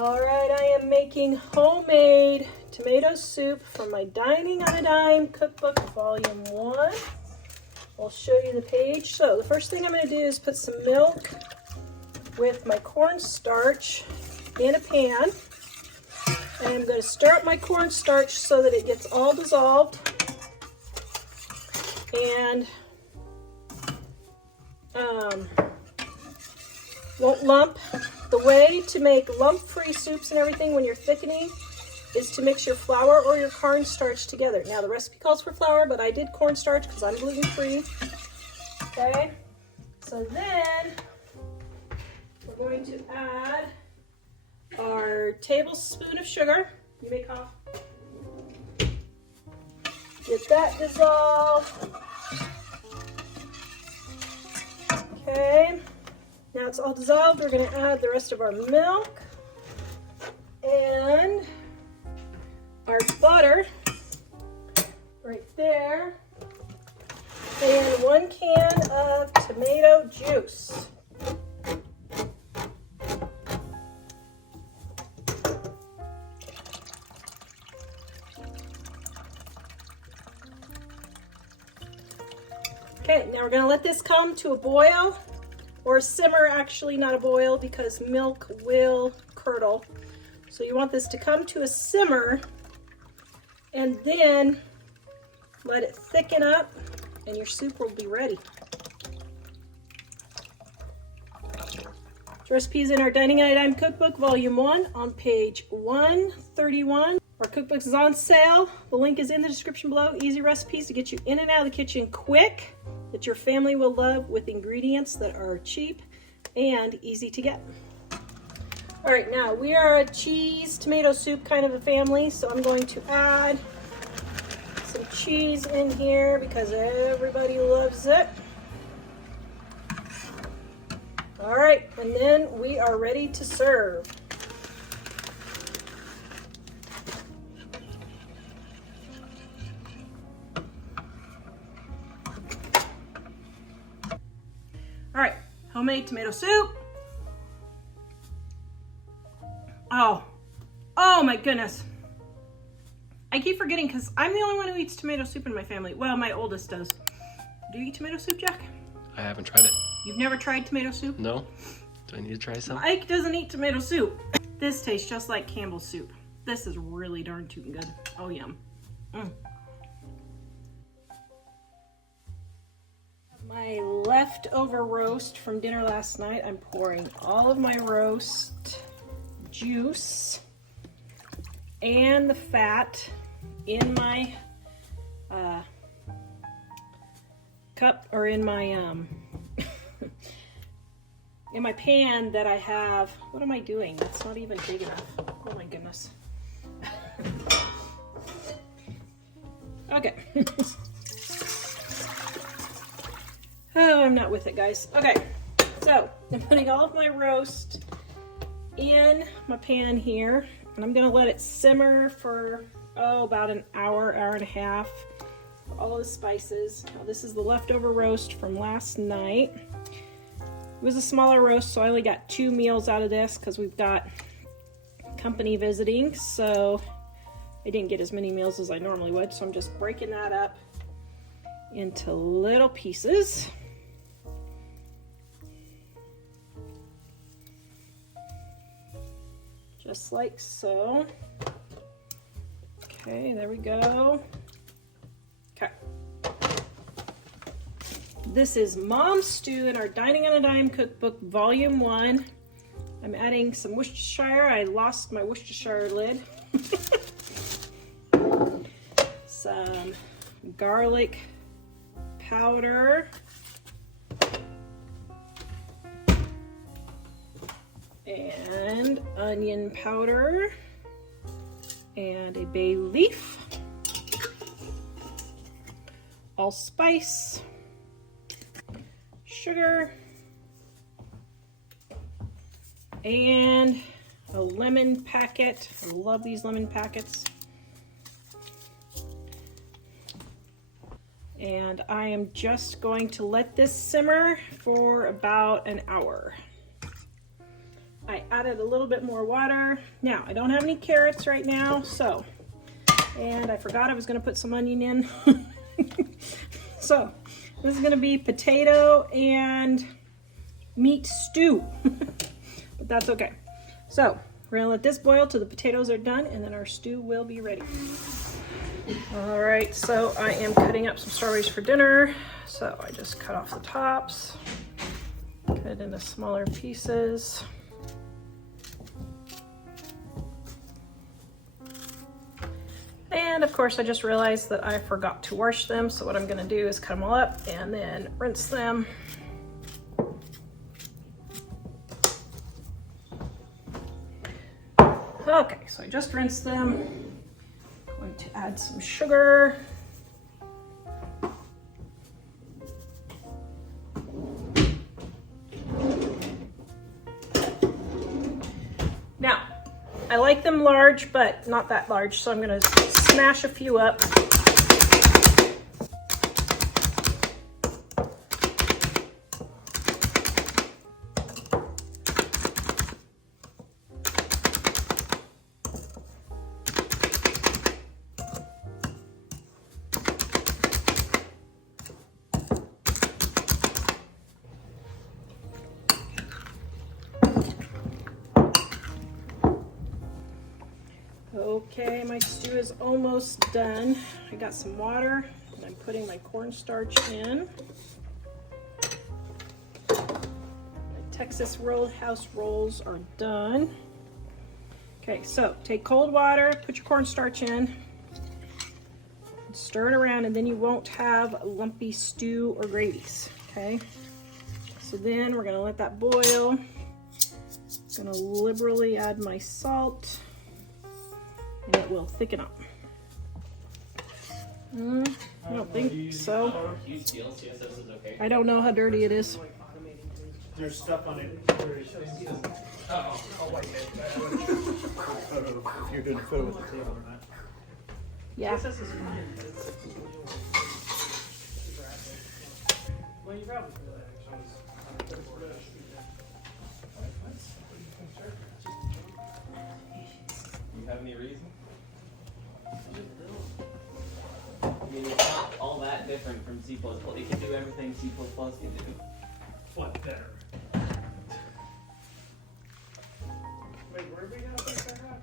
All right, I am making homemade tomato soup from my Dining on a Dime cookbook, volume 1. I'll show you the page. So the first thing I'm going to do is put some milk with my cornstarch in a pan. And I'm going to stir up my cornstarch so that it gets all dissolved and won't lump. The way to make lump-free soups and everything when you're thickening is to mix your flour or your cornstarch together. Now the recipe calls for flour, but I did cornstarch because I'm gluten-free. Okay, so then we're going to add our tablespoon of sugar. You may cough. Get that dissolved. Okay, now it's all dissolved. We're going to add the rest of our milk and our butter right there, and 1 can of tomato juice. Okay, now we're going to let this come to a boil, or a simmer, actually, not a boil, because milk will curdle. So you want this to come to a simmer, and then let it thicken up, and your soup will be ready. This recipe is in our Dining on a Dime cookbook, volume 1, on page 131. Our cookbook is on sale. The link is in the description below. Easy recipes to get you in and out of the kitchen quick, that your family will love, with ingredients that are cheap and easy to get. All right, now we are a cheese tomato soup kind of a family, so I'm going to add some cheese in here because everybody loves it. All right, and then we are ready to serve. All right, homemade tomato soup. Oh my goodness. I keep forgetting because I'm the only one who eats tomato soup in my family. Well, my oldest does. Do you eat tomato soup, Jack? I haven't tried it. You've never tried tomato soup? No. Do I need to try some? Ike doesn't eat tomato soup. This tastes just like Campbell's soup. This is really darn tootin' good. Oh, yum. My leftover roast from dinner last night. I'm pouring all of my roast juice and the fat in my cup, or in my in my pan that I have. What am I doing? That's not even big enough. Oh my goodness. Okay. Oh, I'm not with it, guys. Okay, so I'm putting all of my roast in my pan here, and I'm gonna let it simmer for, about an hour, hour and a half. All of the spices. Now, this is the leftover roast from last night. It was a smaller roast, so I only got 2 meals out of this because we've got company visiting, so I didn't get as many meals as I normally would, so I'm just breaking that up into little pieces. Just like so. Okay, there we go. Okay. This is Mom's Stew in our Dining on a Dime cookbook, volume 1. I'm adding some Worcestershire. I lost my Worcestershire lid. Some garlic powder. And onion powder. And a bay leaf. Allspice. Sugar. And a lemon packet. I love these lemon packets. And I am just going to let this simmer for about an hour. I added a little bit more water. Now, I don't have any carrots right now, so, and I forgot I was gonna put some onion in. So, this is gonna be potato and meat stew, but that's okay. So, we're gonna let this boil till the potatoes are done, and then our stew will be ready. All right, so I am cutting up some strawberries for dinner. So I just cut off the tops, cut it into smaller pieces. And of course, I just realized that I forgot to wash them. So what I'm gonna do is cut them all up and then rinse them. Okay, so I just rinsed them. I'm going to add some sugar. Now, I like them large, but not that large, so I'm gonna smash a few up. Okay, my stew is almost done. I got some water and I'm putting my cornstarch in. My Texas Roadhouse rolls are done. Okay, so take cold water, put your cornstarch in, stir it around, and then you won't have lumpy stew or gravies, okay? So then we're gonna let that boil. I'm gonna liberally add my salt, and it will thicken up. I don't think so. I don't know how dirty it is. There's stuff on it. If you're doing a photo with the table or not. Yeah. Well, you probably feel that You have any reason? I mean, it's not all that different from C++. It can do everything C++ can do. What better? Wait, where are we gonna put that rock?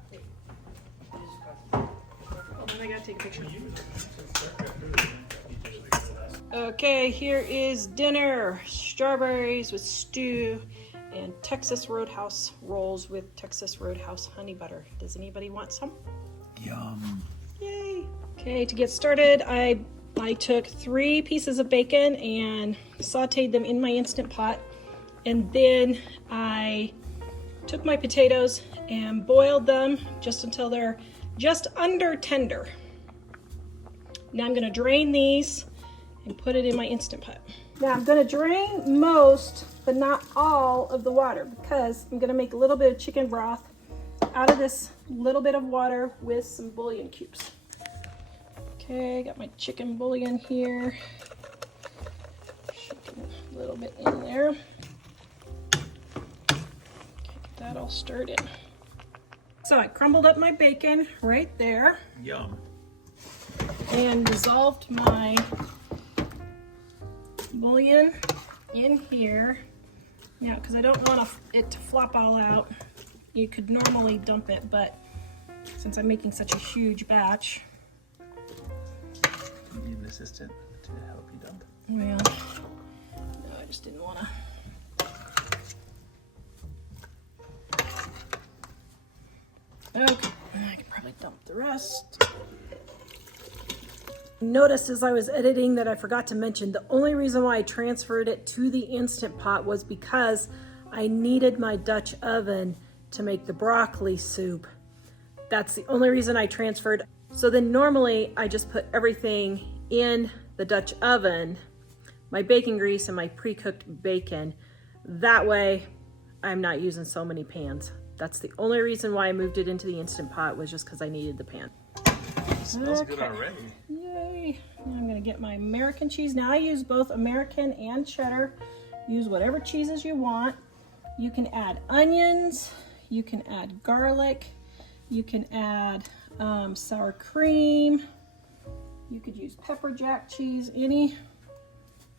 I gotta take a picture. Okay, here is dinner. Strawberries with stew and Texas Roadhouse rolls with Texas Roadhouse honey butter. Does anybody want some? Yum. Yay! Okay, to get started, I took 3 pieces of bacon and sauteed them in my Instant Pot, and then I took my potatoes and boiled them just until they're just under tender. Now I'm gonna drain these and put it in my Instant Pot. Now I'm gonna drain most, but not all of the water, because I'm gonna make a little bit of chicken broth out of this little bit of water with some bouillon cubes. Okay, got my chicken bouillon here. Shaking a little bit in there. Okay, get that all stirred in. So I crumbled up my bacon right there. Yum. And dissolved my bouillon in here. Now, because I don't want it to flop all out, you could normally dump it, but since I'm making such a huge batch, You need an assistant to help you dump. well, no, I just didn't want to. Okay, I can probably dump the rest. Noticed as I was editing that I forgot to mention the only reason why I transferred it to the Instant Pot was because I needed my Dutch oven to make the broccoli soup. That's the only reason I transferred. So then normally I just put everything in the Dutch oven, my bacon grease and my pre-cooked bacon. That way I'm not using so many pans. That's the only reason why I moved it into the Instant Pot, was just because I needed the pan. Smells good already. Yay. Now I'm gonna get my American cheese. Now I use both American and cheddar. Use whatever cheeses you want. You can add onions, you can add garlic, you can add sour cream, you could use pepper jack cheese, any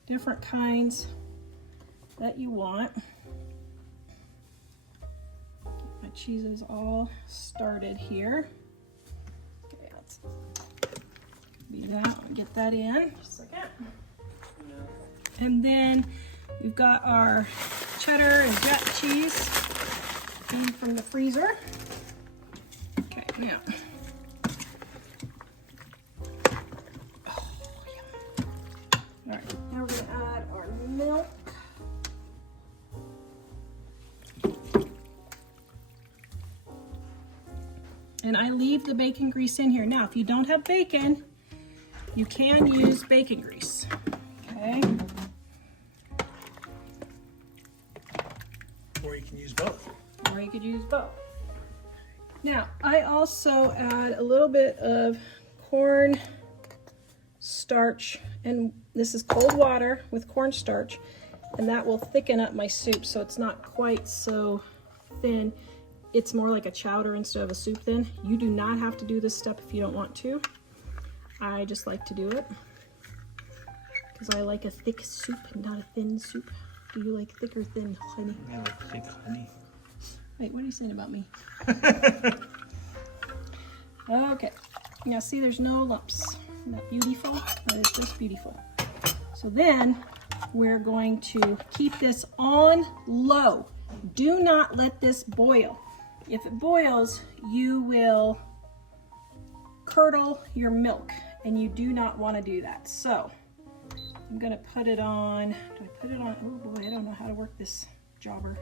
different kinds that you want. My cheese is all started here. Okay, let's be that and get that in. Just a second. And then we've got our cheddar and jack cheese in from the freezer. Okay, now. Oh, yum. All right, now we're gonna add our milk. And I leave the bacon grease in here. Now, if you don't have bacon, you can use bacon grease, okay? Or you can use both. Or you could use both. Now, I also add a little bit of corn starch, and this is cold water with cornstarch, and that will thicken up my soup so it's not quite so thin. It's more like a chowder instead of a soup then. You do not have to do this step if you don't want to. I just like to do it because I like a thick soup and not a thin soup. Do you like thick or thin, honey? I like thick honey. Wait, what are you saying about me? Okay, now see there's no lumps. Isn't that beautiful? That is just beautiful. So then we're going to keep this on low. Do not let this boil. If it boils, you will curdle your milk, and you do not want to do that. So I'm gonna put it on. Do I put it on? Oh boy, I don't know how to work this jobber.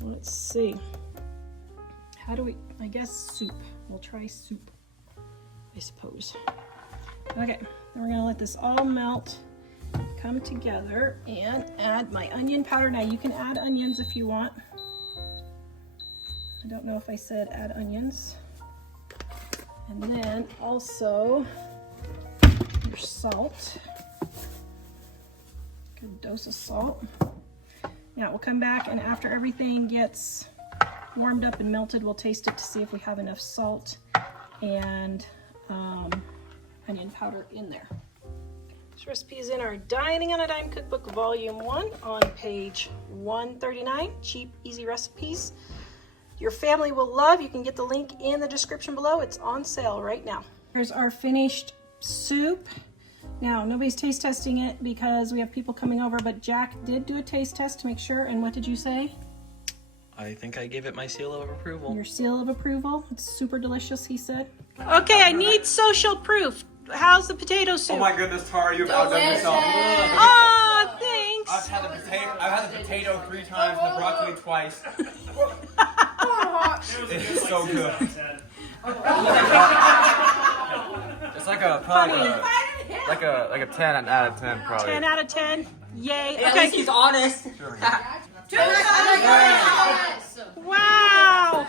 Let's see. How do we? I guess soup. We'll try soup, I suppose. Okay, then we're gonna let this all melt, come together, and add my onion powder. Now you can add onions if you want. I don't know if I said add onions. And then also your salt. Good dose of salt. Now we'll come back, and after everything gets warmed up and melted, we'll taste it to see if we have enough salt and onion powder in there. This recipe is in our Dining on a Dime Cookbook Volume 1 on page 139, Cheap, Easy Recipes. Your family will love. You can get the link in the description below. It's on sale right now. Here's our finished soup. Now, nobody's taste testing it because we have people coming over, but Jack did do a taste test to make sure. And what did you say? I think I gave it my seal of approval. Your seal of approval. It's super delicious, he said. Okay, I need social proof. How's the potato soup? Oh my goodness, Tara, you've outdone yourself. Oh, thanks. I've had the potato 3 times and the broccoli twice. It is so good. It's like a 10 out of 10 probably. 10 out of 10. Yay. At least he's honest. Wow.